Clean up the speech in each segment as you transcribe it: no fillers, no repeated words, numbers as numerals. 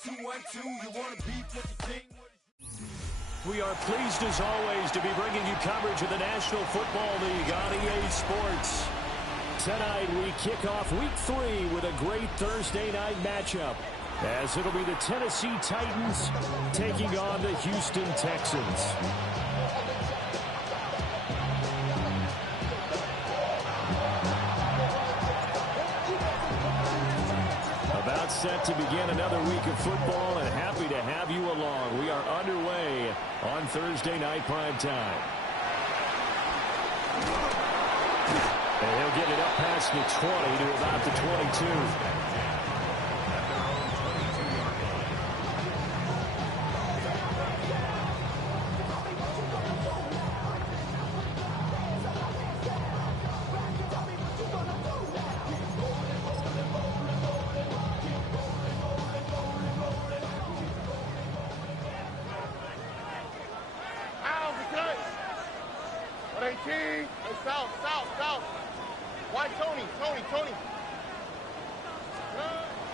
We are pleased as always to be bringing you coverage of the National Football League on EA Sports. Tonight we kick off Week 3 with a great Thursday night matchup, as it'll be the Tennessee Titans taking on the Houston Texans. About set to begin another week of football, and happy to have you along. We are underway on Thursday night primetime. And he'll get it up past the 20 to about the 22.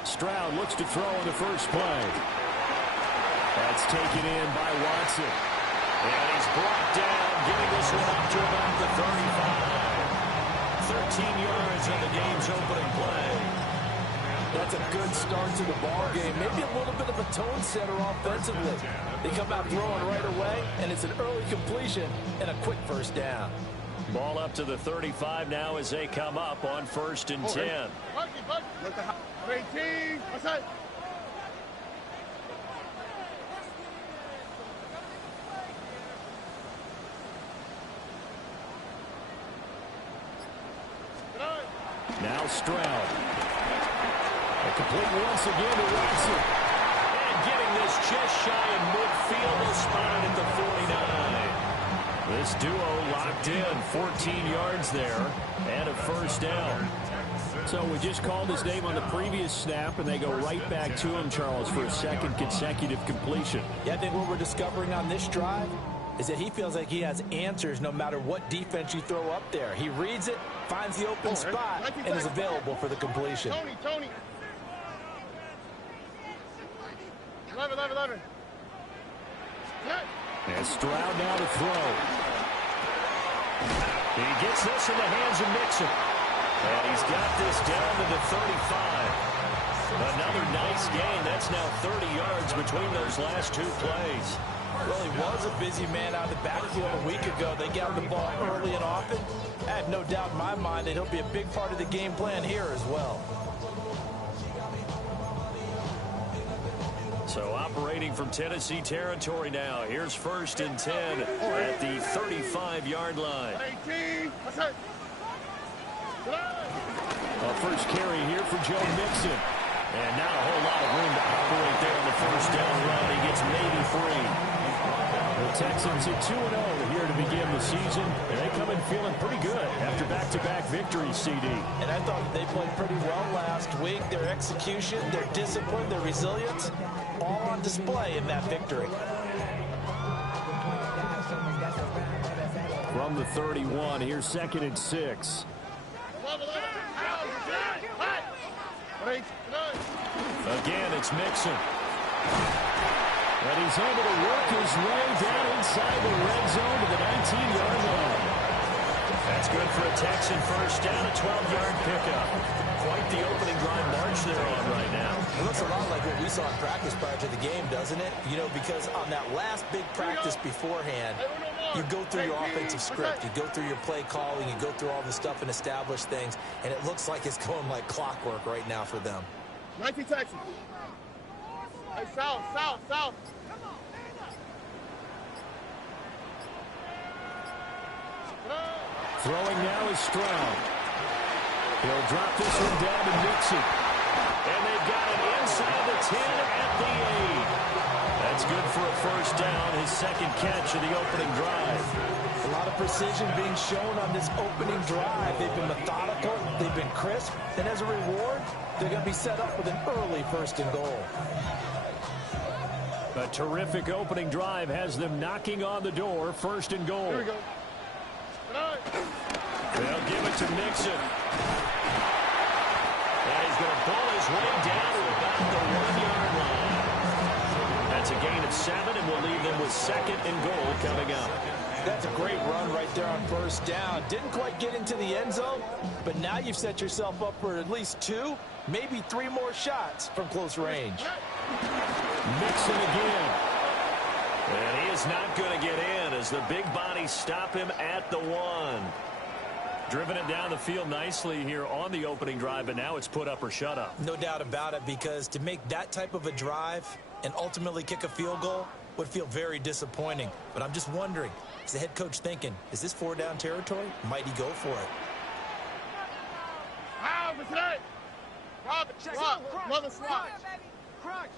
Stroud looks to throw on the first play. That's taken in by Watson. And he's brought down, getting this one up to about the 35. 13 yards on the game's opening play. That's a good start to the ball game. Maybe a little bit of a tone setter offensively. They come out throwing right away, and it's an early completion and a quick first down. Ball up to the 35 now as they come up on 1st and 10. 18, what's that? Now Stroud. A complete once again to Watson. And getting this just shy in midfield, will spot at the 49. This duo locked in, 14 yards there, and a first down. So we just called his name on the previous snap, and they go right back to him, Charles, for a second consecutive completion. Yeah, I think what we're discovering on this drive is that he feels like he has answers no matter what defense you throw up there. He reads it, finds the open spot, and is available for the completion. Tony. 11. And Stroud now to throw. He gets this in the hands of Mixon. And he's got this down to the 35. Another nice gain. That's now 30 yards between those last two plays. Well, he was a busy man out of the backfield a week ago. They got the ball early and often. I have no doubt in my mind that he'll be a big part of the game plan here as well. So operating from Tennessee territory now. Here's 1st and 10 at the 35-yard line. 18, what's that? A first carry here for Joe Mixon. And not a whole lot of room to operate there on the first down run. He gets maybe 3. The Texans at 2-0 here to begin the season. And they come in feeling pretty good after back-to-back victories, CD. And I thought they played pretty well last week. Their execution, their discipline, their resilience, all on display in that victory. From the 31, here's 2nd and 6. Again, it's Mixon. And he's able to work his way down inside the red zone to the 19-yard line. That's good for a Texan first down, a 12-yard pickup. Quite the opening drive march they're on right now. It looks a lot like what we saw in practice prior to the game, doesn't it? You know, because on that last big practice beforehand, you go through your offensive script, you go through your play calling, you go through all the stuff and establish things, and it looks like it's going like clockwork right now for them. 19 Texans. Hey, south. Throwing now is Stroud. He'll drop this one down to Mixon. And they've got it inside the 10 at the 8. That's good for a first down, his second catch of the opening drive. A lot of precision being shown on this opening drive. They've been methodical, they've been crisp, and as a reward, they're going to be set up with an early 1st and goal. A terrific opening drive has them knocking on the door, 1st and goal. Here we go. They'll give it to Mixon. And he's going to pull his way down to about the 1-yard line. 7, and will leave them with 2nd and goal coming up. That's a great run right there on first down. Didn't quite get into the end zone, but now you've set yourself up for at least 2, maybe 3 more shots from close range. Mixon again. And he is not going to get in as the big bodies stop him at the 1. Driven it down the field nicely here on the opening drive, but now it's put up or shut up. No doubt about it, because to make that type of a drive and ultimately kick a field goal would feel very disappointing. But I'm just wondering, is the head coach thinking, is this 4-down territory? Might he go for it? Mother slot. Crunch.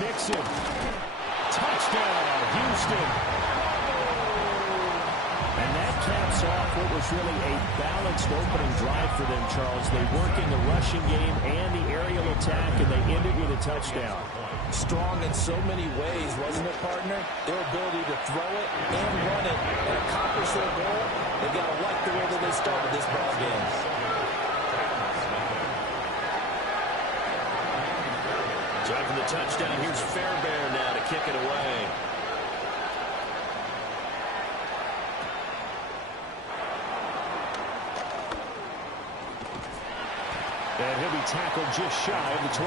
Mixon. Touchdown, Houston. And that caps off what was really a balanced opening drive for them, Charles. They work in the rushing game and the aerial attack, and they ended with a touchdown. Strong in so many ways, wasn't it, partner? Their ability to throw it and run it and accomplish their goal. They got to like the way that they started this ball game. Time for the touchdown. Here's Fairbairn now to kick it away. And he'll be tackled just shy of the 25.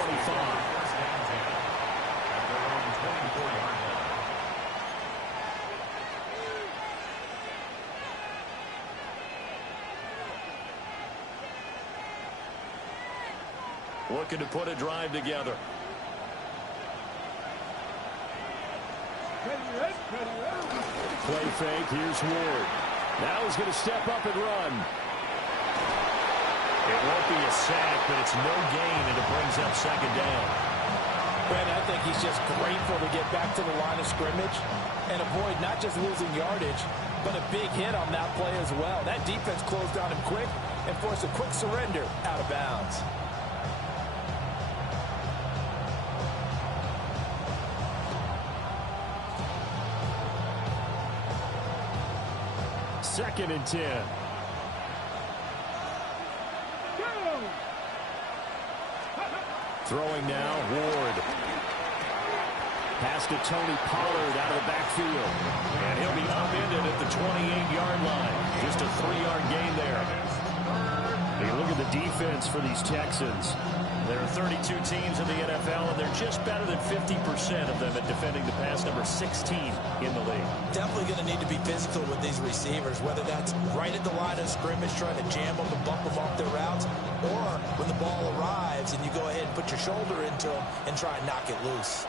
Looking to put a drive together. Play fake. Here's Ward. Now he's going to step up and run. It won't be a sack, but it's no gain, and it brings up 2nd down. Brandon, I think he's just grateful to get back to the line of scrimmage and avoid not just losing yardage, but a big hit on that play as well. That defense closed on him quick and forced a quick surrender out of bounds. Second and 10. Throwing now, Ward. Pass to Tony Pollard out of the backfield. And he'll be upended at the 28-yard line. Just a 3-yard gain there. Hey, look at the defense for these Texans. There are 32 teams in the NFL, and they're just better than 50% of them at defending the pass, number 16 in the league. Definitely going to need to be physical with these receivers, whether that's right at the line of scrimmage trying to jam them and bump them off their routes, or when the ball arrives and you go ahead and put your shoulder into them and try and knock it loose.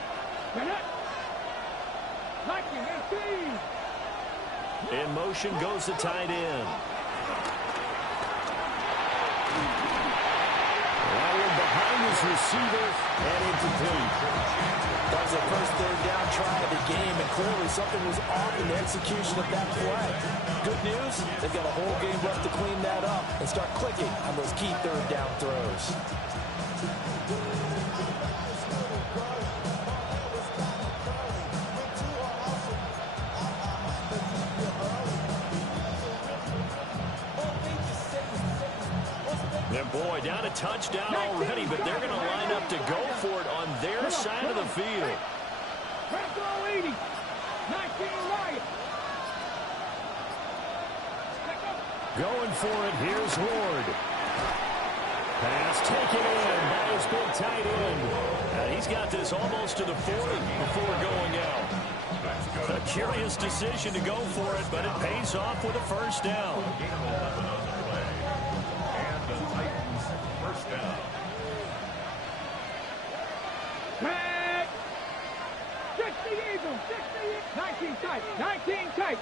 In motion goes the tight end. That one behind his receiver and incomplete. That was the first 3rd down try of the game, and clearly something was off in the execution of that play. Good news, they've got a whole game left to clean that up and start clicking on those key 3rd down throws. And boy, down a touchdown already, but they're going to line up to go for it on their side of the field. Going for it, here's Ward. Pass taken in by his big tight end. He's got this almost to the 40 before going out. A curious decision to go for it, but it pays off with a first down. Fix the Eagles. 19 tight. 19 tight.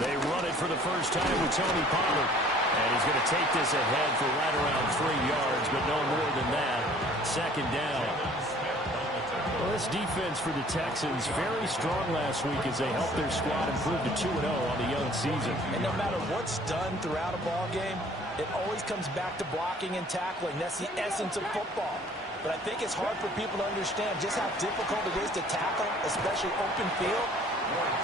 They run it for the first time with Tony Pollard. And he's going to take this ahead for right around 3 yards, but no more than that. 2nd down. Well, this defense for the Texans, very strong last week as they helped their squad improve to 2-0 on the young season. And no matter what's done throughout a ball game, it always comes back to blocking and tackling. That's the essence of football. But I think it's hard for people to understand just how difficult it is to tackle, especially open field.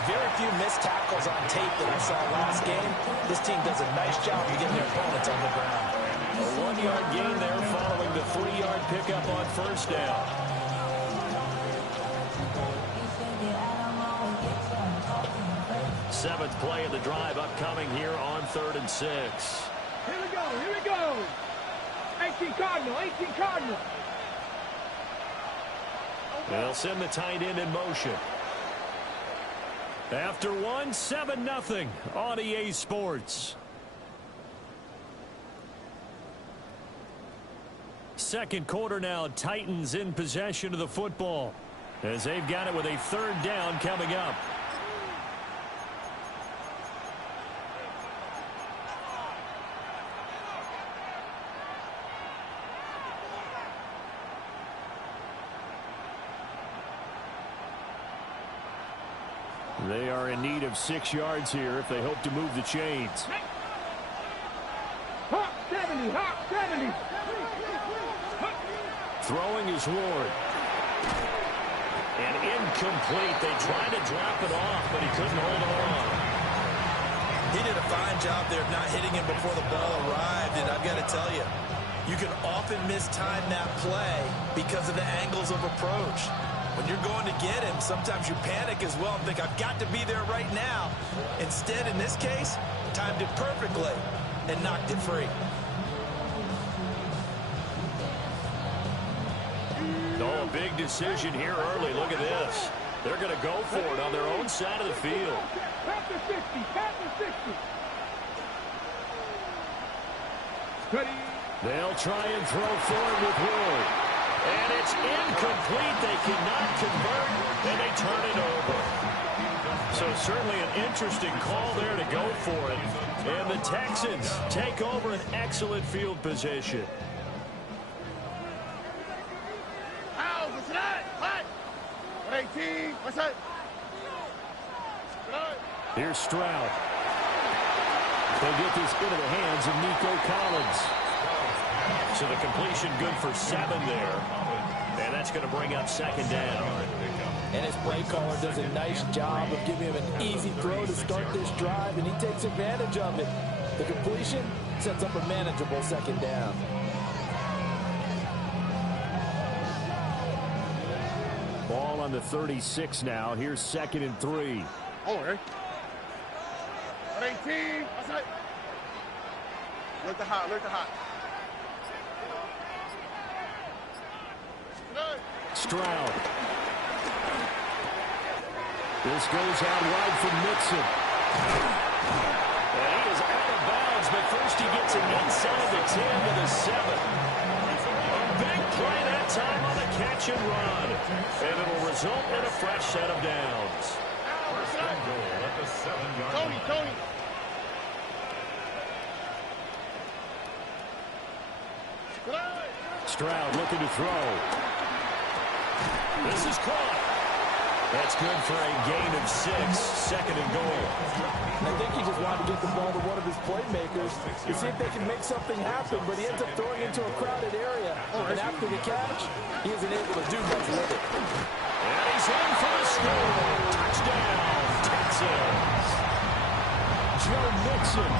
Very few missed tackles on tape that I saw last game. This team does a nice job of getting their opponents on the ground. A 1-yard gain there following the 3-yard pickup on first down. Seventh play of the drive upcoming here on 3rd and 6. Here we go, here we go. 18 Cardinal, 18 Cardinal. They'll send the tight end in motion. After one, 7-0 on EA Sports. Second quarter now, Titans in possession of the football as they've got it with a 3rd down coming up. They are in need of 6 yards here if they hope to move the chains. Hawk 70, Hawk 70. Throwing is Ward. And incomplete. They tried to drop it off, but he couldn't hold it on. He did a fine job there of not hitting him before the ball arrived, and I've got to tell you, you can often mistime that play because of the angles of approach. When you're going to get him, sometimes you panic as well and think, I've got to be there right now. Instead, in this case, timed it perfectly and knocked it free. Oh, a big decision here early. Look at this. They're going to go for it on their own side of the field. Past the 60, past the 60. Ready. They'll try and throw forward with Ward. And it's incomplete. They cannot convert, and they turn it over. So certainly an interesting call there to go for it. And the Texans take over an excellent field position. Ow, what's that? What? 18, what's that? Here's Stroud. They'll get this into the hands of Nico Collins. So the completion good for 7 there. And that's going to bring up 2nd down. And his play caller does a nice job of giving him an easy throw to start this drive, and he takes advantage of it. The completion sets up a manageable 2nd down. Ball on the 36 now. Here's 2nd and 3. Oh, okay. 18, what's that? Look the hot, look the hot. Stroud. This goes out wide for Mixon. And he is out of bounds, but first he gets it inside the 10 to the 7. A big play that time on the catch and run. And it'll result in a fresh set of downs. Tony. Stroud looking to throw. This is caught. That's good for a gain of 6, 2nd and goal. I think he just wanted to get the ball to one of his playmakers to see if they can make something happen, but he ends up throwing into a crowded area. And after the catch, he isn't able to do much with it. And he's in for the score. Touchdown, Texans. Joe Mixon,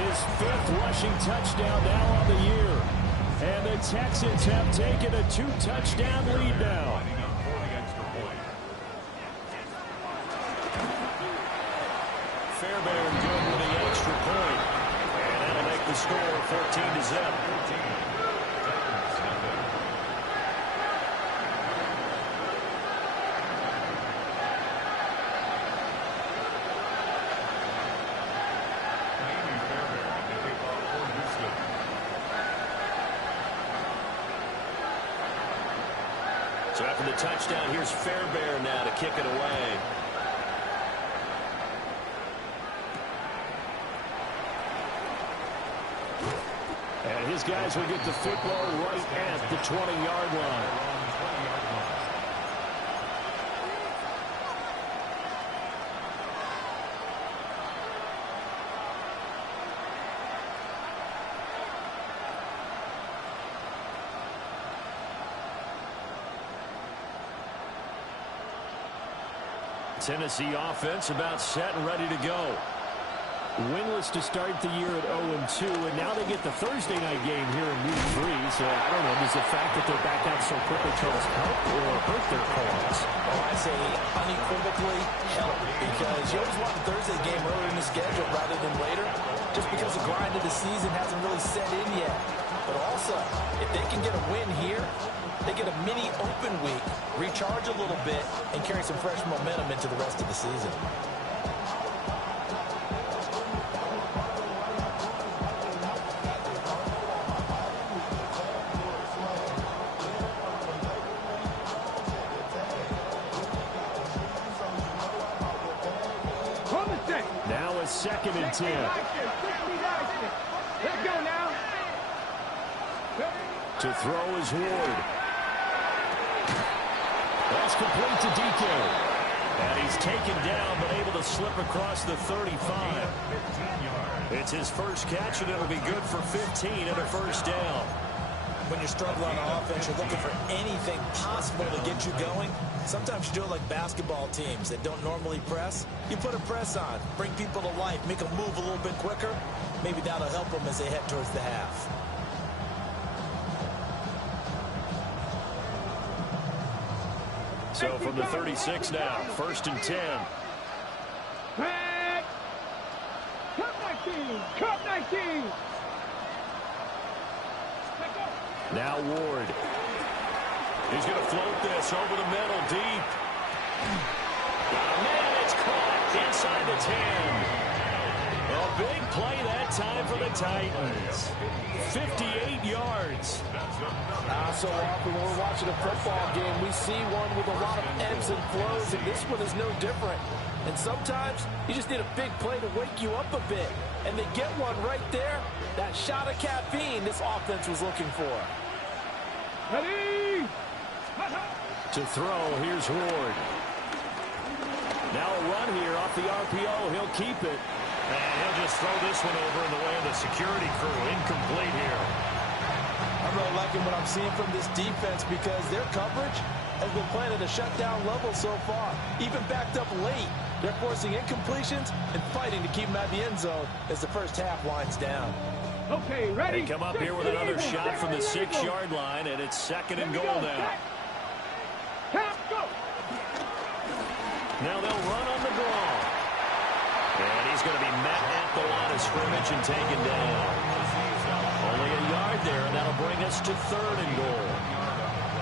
his 5th rushing touchdown now on the year. And the Texans have taken a 2-touchdown lead now. Fairbairn good with the extra point. And that'll make the score 14-0. So after the touchdown, here's Fairbairn now to kick it away. And his guys will get the football right at the 20-yard line. Tennessee offense about set and ready to go. Winless to start the year at 0-2, and now they get the Thursday night game here in Week 3. So I don't know, does the fact that they're back out so quickly, Charles, help or hurt their cause? Oh, I say unequivocally help, because you always want the Thursday game earlier in the schedule rather than later, just because the grind of the season hasn't really set in yet. But also, if they can get a win here, they get a mini open week, recharge a little bit, and carry some fresh momentum into the rest of the season. Now a 2nd and 10. Let's go now. To throw is Ward. That's complete to DK. And he's taken down, but able to slip across the 35. It's his first catch, and it'll be good for 15 and a first down. When you're struggling on offense, you're looking for anything possible to get you going. Sometimes you do it like basketball teams that don't normally press. You put a press on, bring people to life, make them move a little bit quicker. Maybe that'll help them as they head towards the half. So from the 36 now, 1st and 10. Back. Cup 19. Cup 19. Now Ward. He's going to float this over the middle, deep. Got a man, it's caught inside the 10. A big play that time for the Titans. 58 yards. So often when we're watching a football game, we see one with a lot of ebbs and flows, and this one is no different. And sometimes you just need a big play to wake you up a bit. And they get one right there. That shot of caffeine this offense was looking for. Ready. To throw, here's Ward. Now a run here off the RPO. He'll keep it. And he'll just throw this one over in the way of the security crew. Incomplete here. I'm really liking what I'm seeing from this defense because their coverage has been playing at a shutdown level so far. Even backed up late, they're forcing incompletions and fighting to keep them out of the end zone as the first half winds down. Okay, ready. They come up here with another shot from the 6-yard line, and it's 2nd and goal now. Now they'll run on the draw. And he's going to be met at the line of scrimmage and taken down. Only a yard there, and that'll bring us to 3rd and goal.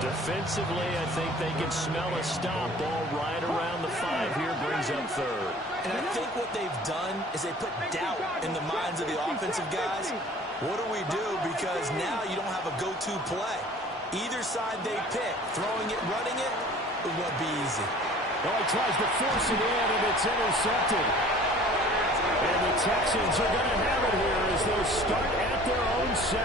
Defensively, I think they can smell a stop. Ball right around the 5 here, brings up 3rd. And I think what they've done is they put doubt in the minds of the offensive guys. What do we do? Because now you don't have a go-to play. Either side they pick, throwing it, running it, it won't be easy. Well, he tries to force it in, and it's intercepted. And the Texans are going to have it here as they start at their own 7.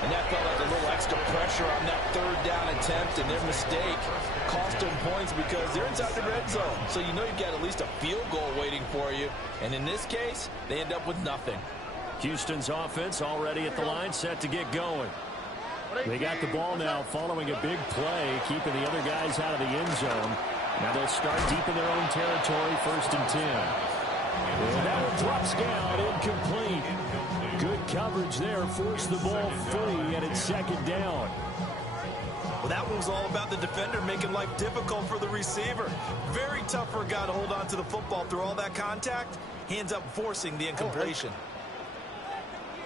And that felt like a little extra pressure on that 3rd down attempt, and their mistake cost them points because they're inside the red zone. So you know you've got at least a field goal waiting for you. And in this case, they end up with nothing. Houston's offense already at the line, set to get going. They got the ball now following a big play, keeping the other guys out of the end zone. Now they'll start deep in their own territory, 1st and 10. And that one drops down, incomplete. Good coverage there, forced the ball free, and it's 2nd down. Well, that one was all about the defender making life difficult for the receiver. Very tough for a guy to hold on to the football through all that contact. He ends up forcing the incompletion.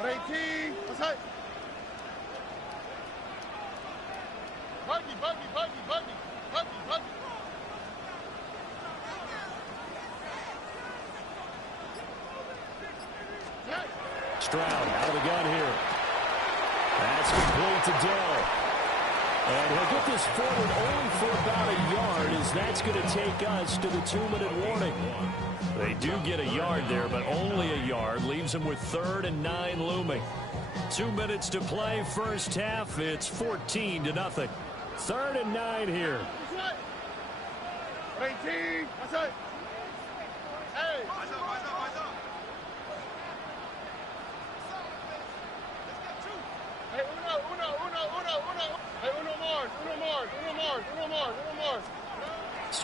18, outside. Buggy. Stroud out of the gun here. That's complete to Dell. And he'll get this forward only for about a yard, as that's going to take us to the 2-minute warning. They do get a yard there, but only a yard. Leaves them with 3rd and 9 looming. 2 minutes to play, first half. It's 14-0. 3rd and 9 here. 18, outside. Hey. Hey, uno more.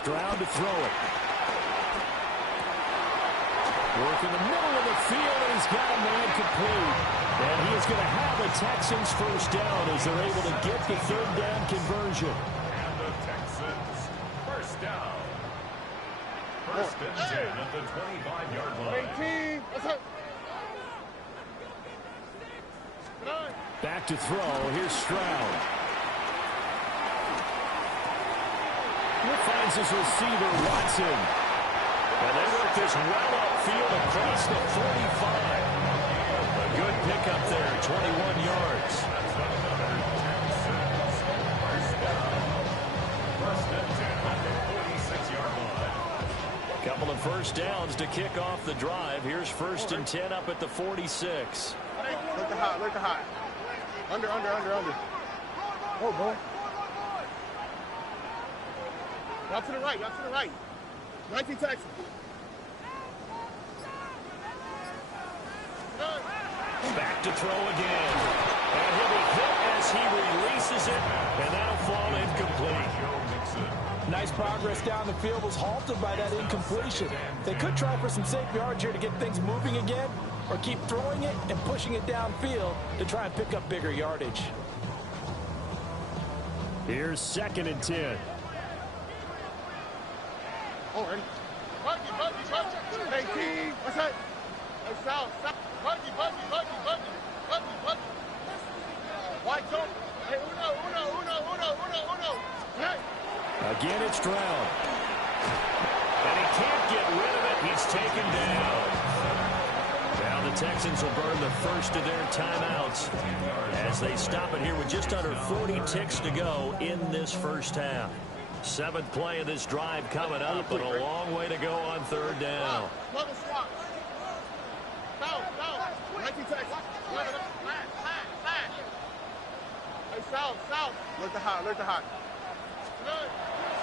Stroud to throw it. Work in the middle of the field, and he's got a man complete. And he is going to have the Texans first down as they're able to get the third down conversion. And the Texans first down. First and 10 at the 25-yard line. 18. Let's go. Back to throw. Here's Stroud. He finds his receiver, Watson. And they work this well upfield across the 45. A good pickup there, 21 yards. That's another Texans first down. First and 10 at the 46-yard line. Couple of first downs to kick off the drive. Here's first and 10 up at the 46. Look the hot, look the hot. Under. Oh, boy. Out to the right. 19 Texans. Back to throw again. And he'll be hit as he releases it, and that'll fall incomplete. Nice progress down the field, was halted by that incompletion. They could try for some safe yards here to get things moving again, or keep throwing it and pushing it downfield to try and pick up bigger yardage. Here's second and 10. Already. Buggy. 18. What's that? Hey, South. Buggy. White zone. Hey, uno. Hey. Again, it's Stroud. And he can't get rid of it. He's taken down. Now the Texans will burn the first of their timeouts as they stop it here with just under 40 ticks to go in this first half. Seventh play of this drive coming up, but a long way to go on third down. Level swap. South. 19 Texans. Flat. Hey, South. Look the hot.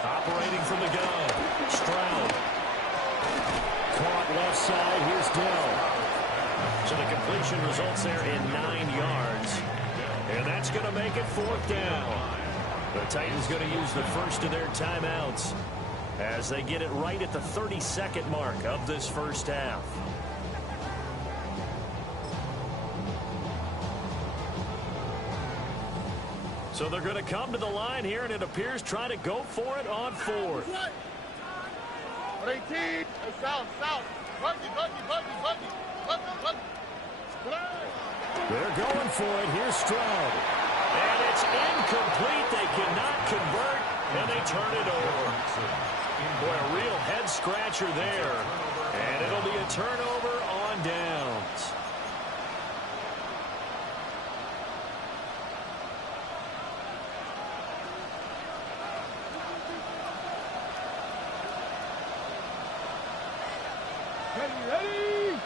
Operating from the gun. Stroud. Caught left side. Here's Dell. So the completion results there in 9 yards. And that's going to make it fourth down. The Titans going to use the first of their timeouts as they get it right at the 32nd mark of this first half. So they're going to come to the line here, and it appears trying to go for it on fourth. 18. Hey, South. Buggy. They're going for it. Here's Stroud. And it's incomplete. They cannot convert, and they turn it over. Boy, a real head-scratcher there. And it'll be a turnover on downs. Ready.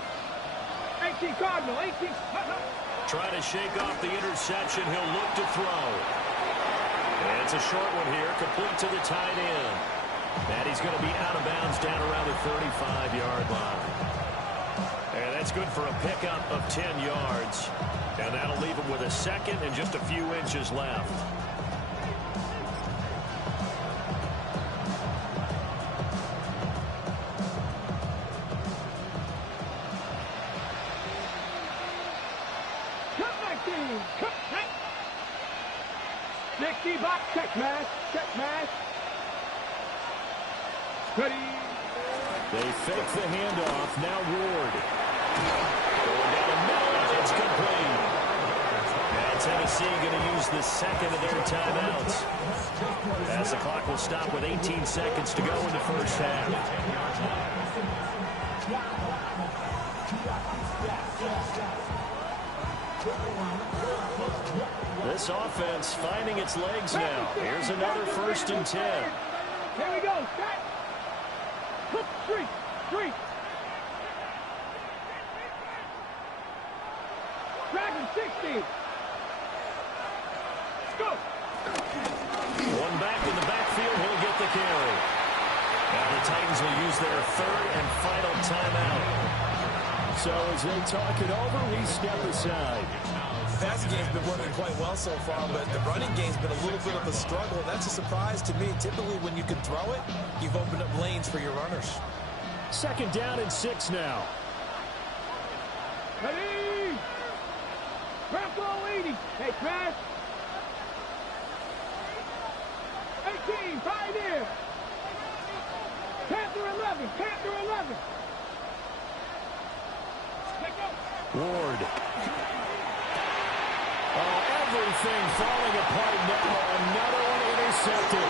18 Cardinal, 18. Trying to shake off the interception. He'll look to throw. And it's a short one here, complete to the tight end. And he's going to be out of bounds down around the 35-yard line. And that's good for a pickup of 10 yards. And that'll leave him with a second and just a few inches left. Box, check mash. Ready. They fake the handoff. Now Ward. Going down the middle, and it's complete. Now Tennessee going to use the second of their timeouts as the clock will stop with 18 seconds to go in the first half. This offense finding its legs now. Here's another first and 10. Here we go. Set. Three. Dragon 60. Let's go. One back in the backfield. He'll get the carry. Now the Titans will use their third and final timeout. So as they talk it over, we step aside. passing game's been working quite well so far, but the running game's been a little bit of a struggle, and that's a surprise to me. Typically, when you can throw it, you've opened up lanes for your runners. 2nd down and 6 now. Ready! Craft all 80. Hey, Craft. 18, 5 in. Panther 11, Panther 11. Ward. Oh, everything falling apart now. Another one intercepted.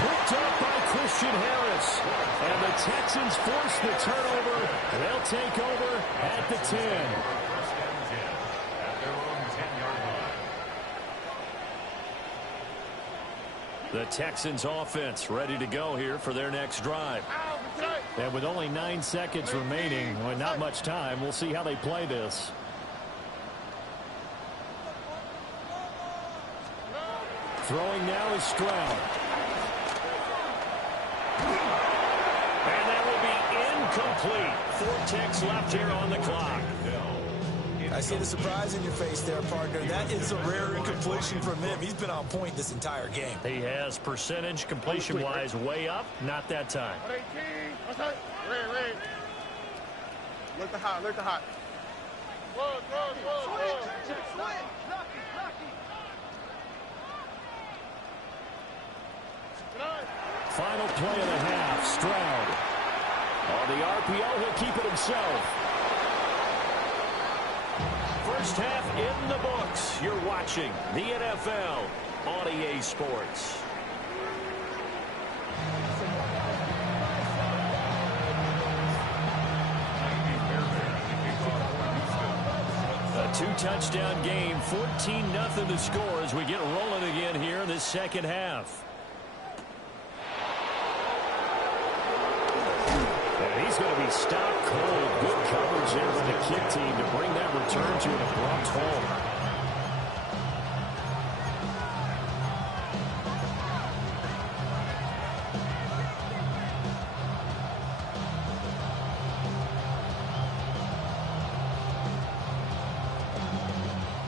Picked up by Christian Harris. And the Texans force the turnover. They'll take over at the 10. First and 10 at their own 10-yard line. The Texans offense ready to go here for their next drive. And with only 9 seconds remaining, well, not much time, we'll see how they play this. Throwing now is Stroud. And that will be incomplete. 4 ticks left here on the clock. I see the surprise in your face there, partner. That is a rare incompletion from him. He's been on point this entire game. He has percentage completion-wise way up. Not that time. 18. Outside. Red. Look the hot. Look the hot. Whoa. Final play of the half. Stroud. On the RPO, he'll keep it himself. First half in the books. You're watching the NFL on EA Sports. A 2-touchdown game, 14-0 to score as we get rolling again here in this second half. And he's going to be stopped cold. Good coverage there for the kick team to bring that return to an abrupt halt.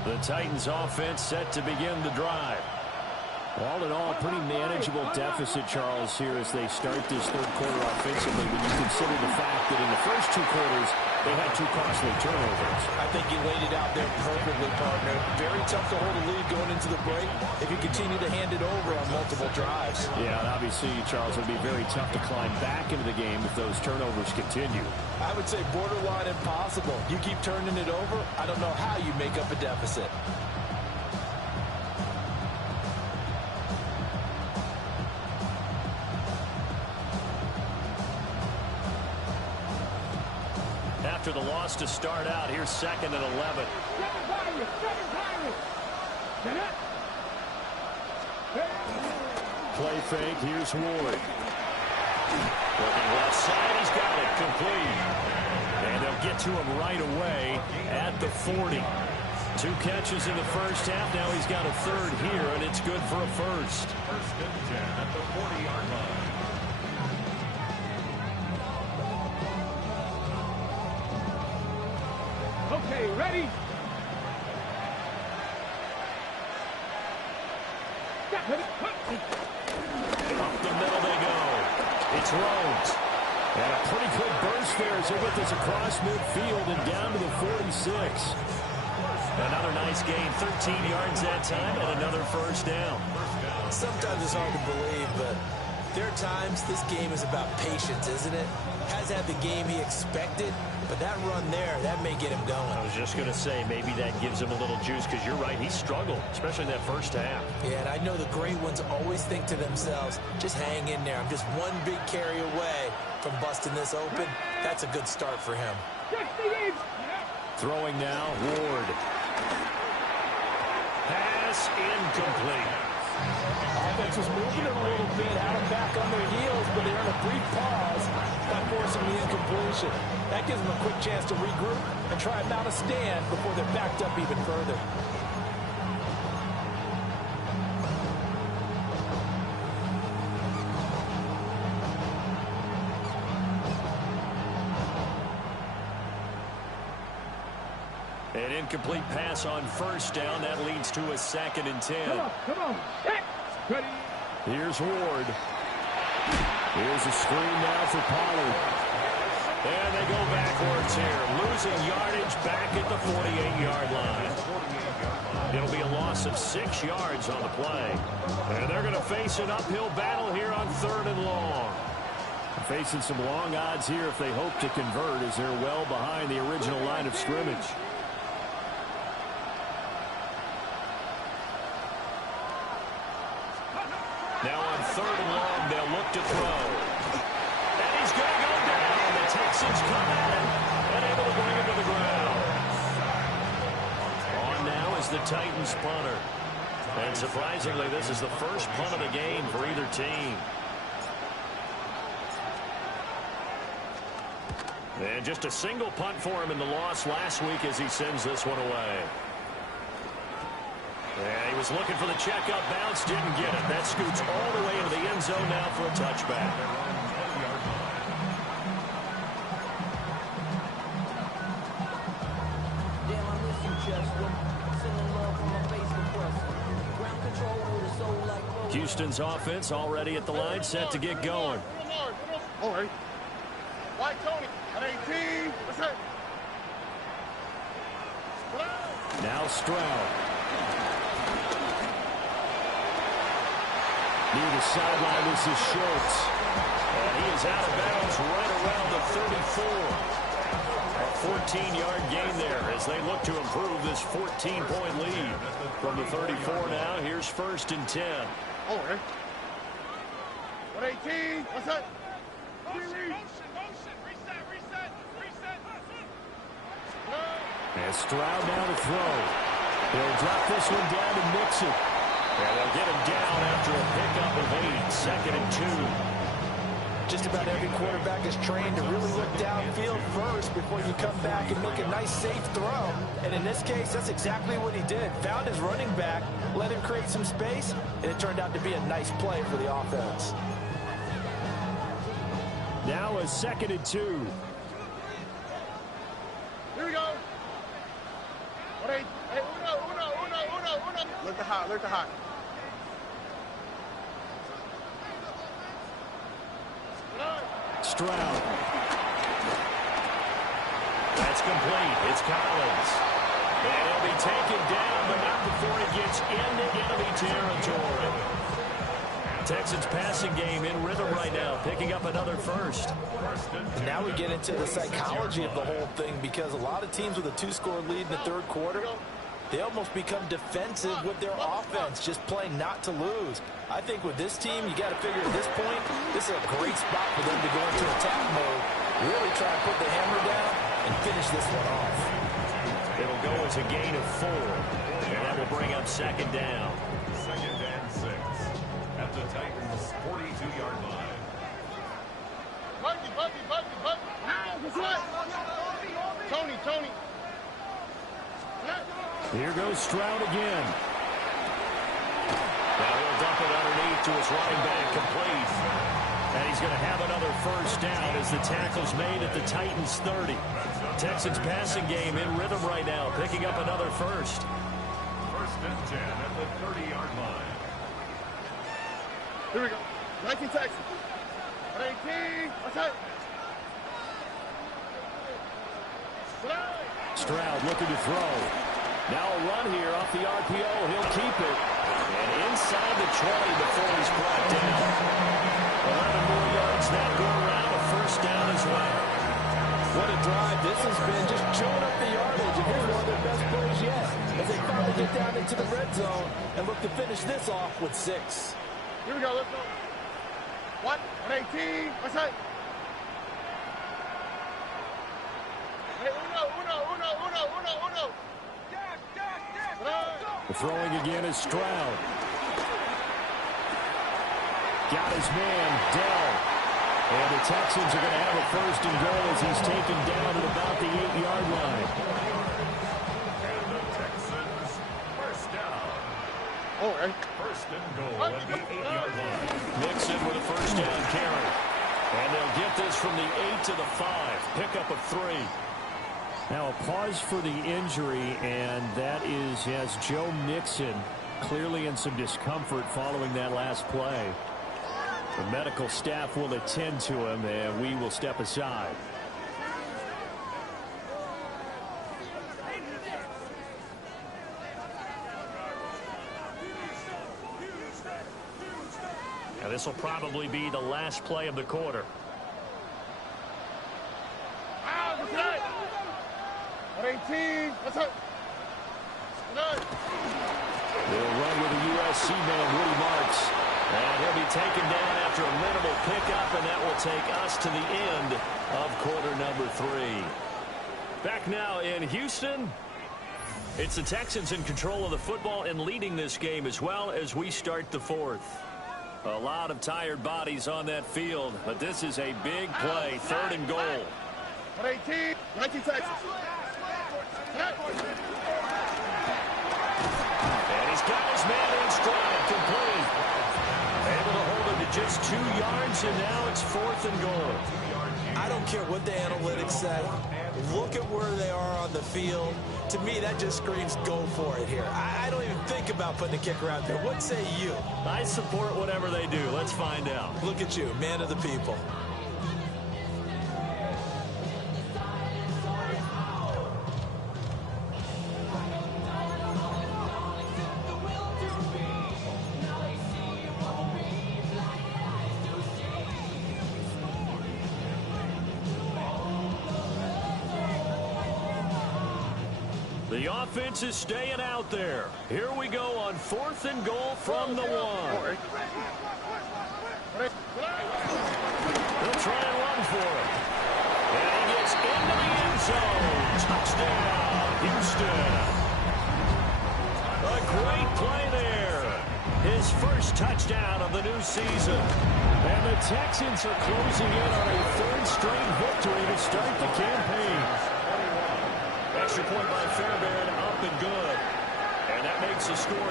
The Titans offense set to begin the drive. All in all, pretty manageable deficit, Charles, here as they start this third quarter offensively when you consider the fact that in the first 2 quarters, they had 2 costly turnovers. I think you laid it out there perfectly, partner. Very tough to hold a lead going into the break if you continue to hand it over on multiple drives. Yeah, and obviously, Charles, it would be very tough to climb back into the game if those turnovers continue. I would say borderline impossible. You keep turning it over, I don't know how you make up a deficit. After the loss to start out, here's 2nd and 11. 7 Pirates. Play fake, here's Ward. Looking left side, he's got it, complete. And they'll get to him right away at the 40. 2 catches in the first half, now he's got a 3rd here, and it's good for a first. First and 10 at the 40-yard line. Okay, ready? Up the middle they go. It's Rhodes. And a pretty good burst there as they get this across midfield and down to the 46. Another nice gain, 13 yards that time, and another first down. Sometimes it's hard to believe, but there are times this game is about patience, isn't it? Has had the game he expected, but that run there, that may get him going. I was just going to say, maybe that gives him a little juice, because you're right, he struggled, especially in that first half. Yeah, and I know the great ones always think to themselves, just hang in there. I'm just one big carry away from busting this open. That's a good start for him. Throwing now, Ward. Pass incomplete. Offense was moving it a little bit, had them back on their heels, but they earned a brief pause by forcing the incompletion. That gives them a quick chance to regroup and try and mount a stand before they're backed up even further. An incomplete pass on first down. That leads to a 2nd and 10. Come on. Set. Ready. Here's Ward. Here's a screen now for Pollard. And they go backwards here. Losing yardage back at the 48-yard line. It'll be a loss of 6 yards on the play. And they're going to face an uphill battle here on 3rd and long. Facing some long odds here if they hope to convert, as they're well behind the original line of scrimmage. Now on 3rd and long, they'll look to throw. And he's going to go down. The Texans come at him and able to bring him to the ground. On now is the Titans punter. And surprisingly, this is the first punt of the game for either team. And just a single punt for him in the loss last week as he sends this one away. And he was looking for the checkup bounce, didn't get it. That scoots all the way into the end zone now for a touchback. Houston's offense already at the line, set to get going. All right. White Tony at 18. What's that? Now Stroud. Near the sideline, this is Schultz. And he is out of bounds right around the 34. A 14-yard gain there as they look to improve this 14-point lead. From the 34 now, here's 1st and 10. All right. 118. What's that? Motion. And Stroud now to throw. He'll drop this one down to Mixon. And they'll get him down after a pickup of 8. 2nd and 2. Just about every quarterback is trained to really look downfield first before you come back and make a nice, safe throw. And in this case, that's exactly what he did. Found his running back, let him create some space, and it turned out to be a nice play for the offense. Now a 2nd and 2. Here we go. Hey, uno. Look the hot. Stroud. That's complete. It's Collins. And he'll be taken down, but not before he gets into enemy territory. Texans passing game in rhythm right now, picking up another first. And now we get into the psychology of the whole thing, because a lot of teams with a 2-score lead in the 3rd quarter, they almost become defensive with their offense, just playing not to lose. I think with this team, you got to figure at this point, this is a great spot for them to go into attack mode, really try to put the hammer down and finish this one off. It'll go as a gain of 4, and that will bring up 2nd down. 2nd and 6 at the Titans' 42-yard line. Buggy. Tony. Here goes Stroud again. Now he'll dump it underneath to his running back, complete. And he's going to have another first down as the tackle's made at the Titans' 30. Texans passing game in rhythm right now, picking up another first. 1st and 10 at the 30-yard line. Here we go. 19 Texans. 18. What's that? Stroud looking to throw. Now a run here off the RPO. He'll keep it. And inside the 20 before he's brought down. 11 more yards that go around. A first down as well. What a drive this has been, just chewing up the yardage, and here's one of their best plays yet as they finally get down into the red zone and look to finish this off with 6. Here we go. Let's go. 118. What's that? Hey, uno. The throwing again is Stroud. Got his man, Dell. And the Texans are going to have a first and goal as he's taken down at about the 8-yard line. And the Texans, first down. All right. 1st and goal at the 8-yard line. Mixon with a first down carry. And they'll get this from the 8 to the 5. Pickup of 3. Now a pause for the injury, and that is, yes, Joe Mixon clearly in some discomfort following that last play. The medical staff will attend to him, and we will step aside. Now this will probably be the last play of the quarter. That 18. That's it. They'll run with the USC man, Woody Marks. And he'll be taken down after a minimal pickup, and that will take us to the end of quarter number 3. Back now in Houston. It's the Texans in control of the football and leading this game as well as we start the 4th. A lot of tired bodies on that field, but this is a big play, 3rd and goal. 18. 19 Texas. And he's got his man in stride, complete. Able to hold him to just 2 yards, and now it's 4th and goal. I don't care what the analytics say. Look at where they are on the field. To me, that just screams go for it here. I don't even think about putting a kicker out there. What say you? I support whatever they do. Let's find out. Look at you, man of the people. The offense is staying out there. Here we go on 4th and goal from the 1. They'll try and run for it. And he gets into the end zone. Touchdown, Houston. A great play there. His first touchdown of the new season. And the Texans are closing in on a 3rd straight victory to start the campaign. Extra point by Fairbairn, up and good. And that makes the score 21-0.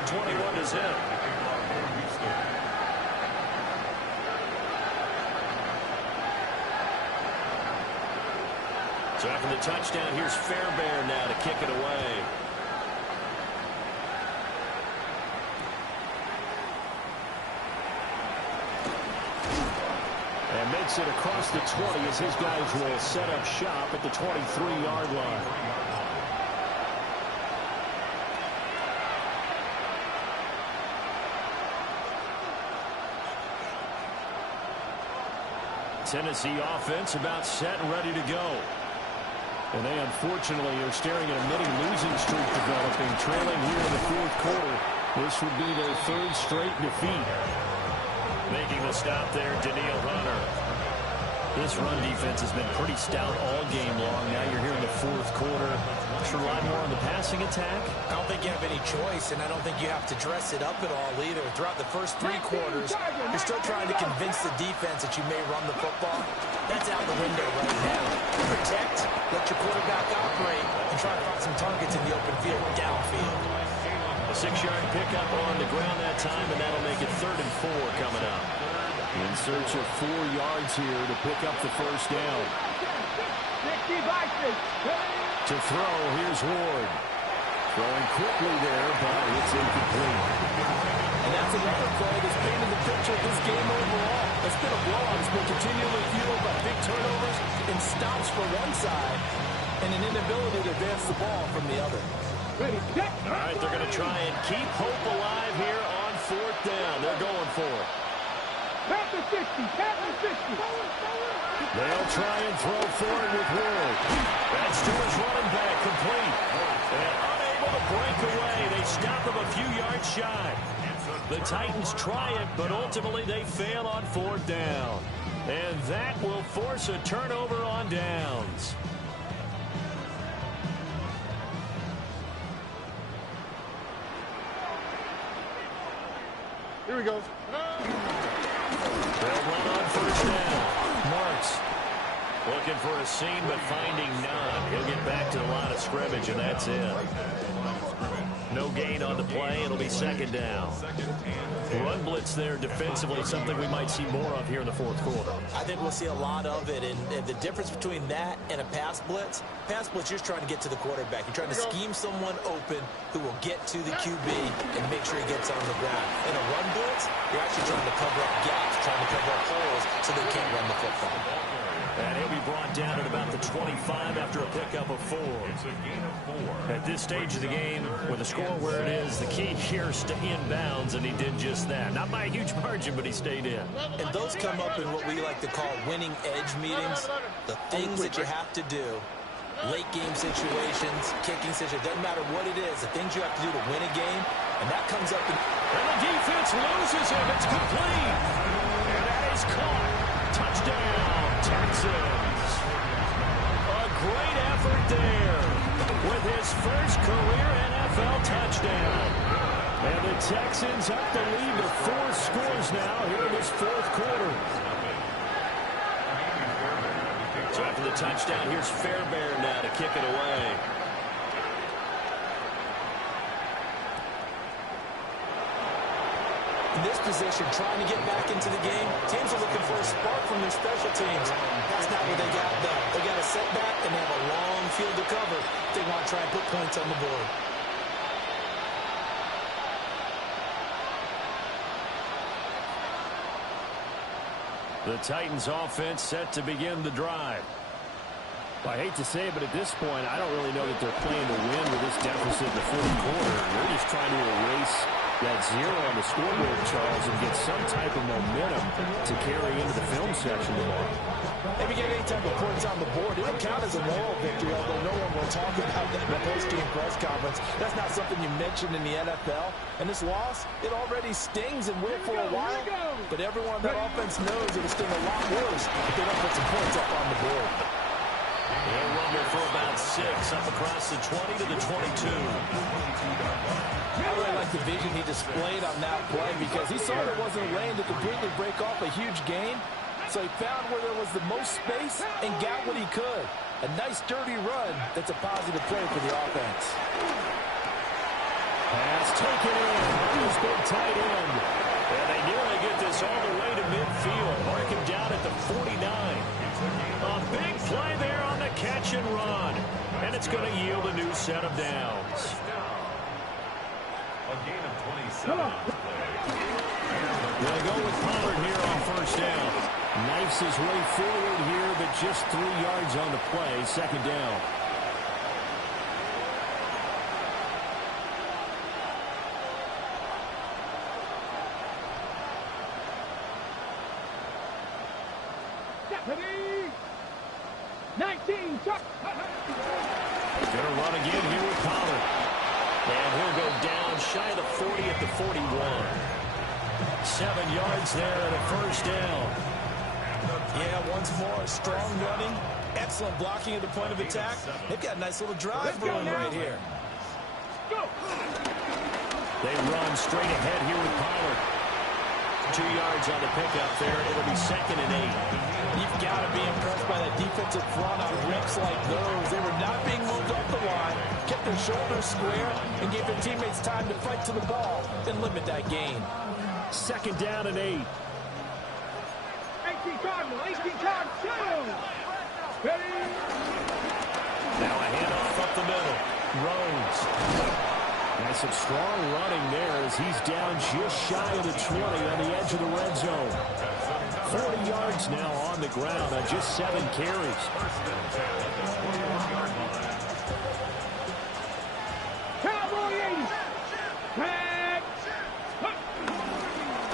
So after the touchdown, here's Fairbairn now to kick it away. And makes it across the 20 as his guys will set up shop at the 23-yard line. Tennessee offense about set and ready to go. And they unfortunately are staring at a mini losing streak developing, trailing here in the 4th quarter. This would be their 3rd straight defeat. Making the stop there, Danielle Hunter. This run defense has been pretty stout all game long. Now you're here in the 4th quarter. Should rely more on the passing attack? I don't think you have any choice, and I don't think you have to dress it up at all either. Throughout the first 3 quarters, you're still trying to convince the defense that you may run the football. That's out the window right now. Protect, let your quarterback operate, and try to find some targets in the open field downfield. A 6-yard pickup on the ground that time, and that'll make it 3rd and 4 coming up. In search of 4 yards here to pick up the first down. To throw, here's Ward. Throwing quickly there, but it's incomplete. And that's another play that's painted the picture of this game overall. It's been a blowout. It's been continually fueled by big turnovers and stops for one side and an inability to advance the ball from the other. All right, they're going to try and keep hope alive here on 4th down. They're going for it. Panther 50, Panther 50. They'll try and throw forward with Ward. That's to his running back, complete. And unable to break away. They stop him a few yards shy. The Titans try it, but ultimately they fail on 4th down. And that will force a turnover on downs. Here we go. They'll run on 1st down. Marks looking for a seam, but finding none. He'll get back to the line of scrimmage, and that's it. No gain on the play. It'll be second down. Run blitz there defensively, something we might see more of here in the fourth quarter. I think we'll see a lot of it, and the difference between that and a pass blitz, you're just trying to get to the quarterback. You're trying to scheme someone open who will get to the QB and make sure he gets on the ground. In a run blitz, you're actually trying to cover up gaps, trying to cover up holes so they can't run the football. And he'll be brought down at about the 25 after a pickup of 4. It's a gain of 4. At this stage of the game, with the score where it is, the key here is stay in bounds, and he did just that. Not by a huge margin, but he stayed in. And those come up in what we like to call winning edge meetings. The things that you have to do, late game situations, kicking situations, doesn't matter what it is, the things you have to do to win a game, and that comes up in... And the defense loses him. It's complete. And that is caught. Touchdown, Texans. A great effort there with his first career NFL touchdown. And the Texans up the lead to 4 scores now here in this fourth quarter. So after the touchdown, here's Fairbairn now to kick it away. In this position, trying to get back into the game, teams are looking for a spark from their special teams. That's not what they got, though. They got a setback, and they have a long field to cover if they want to try and put points on the board. The Titans offense set to begin the drive. Well, I hate to say it, but at this point, I don't really know that they're playing to win with this deficit in the fourth quarter. They're just trying to erase that 0 on the scoreboard, Charles, and get some type of momentum to carry into the film section tomorrow. If you get any type of points on the board, it'll count as a moral victory, although no one will talk about that in the post-game press conference. That's not something you mentioned in the NFL. And this loss, it already stings and will for a while, but everyone on that offense knows it'll sting a lot worse if they don't put some points up on the board. They'll run there for about 6, up across the 20 to the 22. I really like the vision he displayed on that play because he saw there wasn't a lane to completely break off a huge gain. So he found where there was the most space and got what he could. A nice, dirty run that's a positive play for the offense. Pass taken in. Here's big tight end. And they nearly get this all the way to midfield. Mark him down at the 49. A big play there on the catch and run. And it's going to yield a new set of downs. A gain of 27 on the play. They'll go with Pollard here on first down. Knifes his way forward here, but just 3 yards on the play. Second down. Deputy 19. Going to run again here with Pollard. And he'll go down shy of the 40 at the 41. 7 yards there and a first down. Yeah, once more, strong running, excellent blocking at the point of attack. They've got a nice little drive going right here. They run straight ahead here with Pollard. 2 yards on the pickup there. It'll be second and 8. You've got to be impressed by that defensive front on rips like those. They were not being moved up the line, kept their shoulders square, and gave their teammates time to fight to the ball and limit that gain. Second down and 8. 18 Cardinal. Ready. Now a handoff up the middle. Rhodes. And some strong running there as he's down just shy of the 20 on the edge of the red zone. 40 yards now on the ground on just 7 carries. Cowboy 80.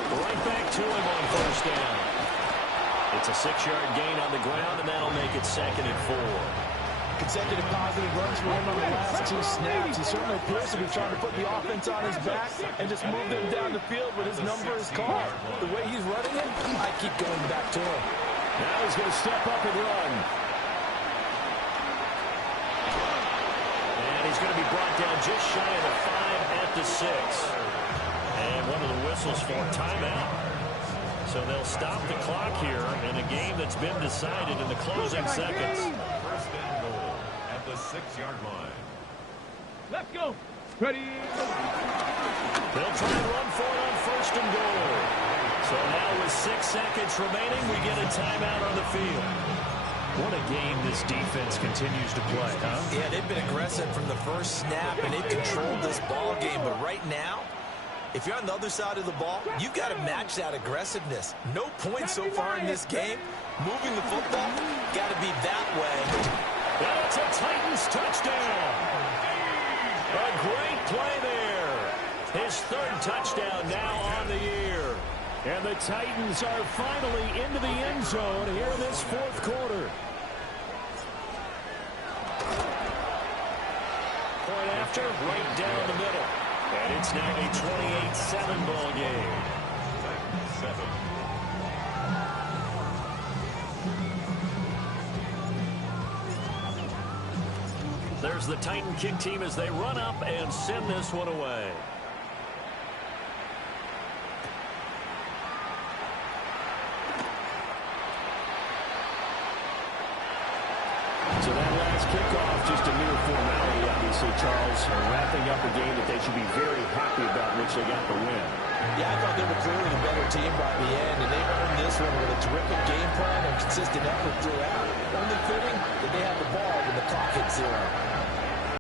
Right back to him on first down. It's a 6-yard gain on the ground, and that'll make it second and 4. Consecutive positive runs for him on the last 2 snaps. He certainly appears to be trying to put the offense on his back and just move them down the field when his number is called. The way he's running it, I keep going back to him. Now he's going to step up and run. And he's going to be brought down just shy of the 5 at the 6. And one of the whistles for timeout. So they'll stop the clock here in a game that's been decided in the closing seconds. First and goal at the 6-yard line. Let's go. Ready. They'll try and run for it on first and goal. So now with 6 seconds remaining, we get a timeout on the field. What a game this defense continues to play, huh? Yeah, they've been aggressive from the first snap, and they've controlled this ball game. But right now, if you're on the other side of the ball, you've got to match that aggressiveness. No points so far in this game. Moving the football, got to be that way. That's a Titans touchdown. A great play there. His third touchdown now on the year. And the Titans are finally into the end zone here in this fourth quarter. Point after, right down the middle. And it's now a 28-7 ball game. There's the Titan kick team as they run up and send this one away. So that last kickoff, just a mere formality, obviously, Charles, wrapping up a game that they should be very happy about, which they got the win. Yeah, I thought they were clearly the better team by the end, and they earned this one with a terrific game plan and consistent effort throughout. Only fitting that they had the ball when the clock hit 0.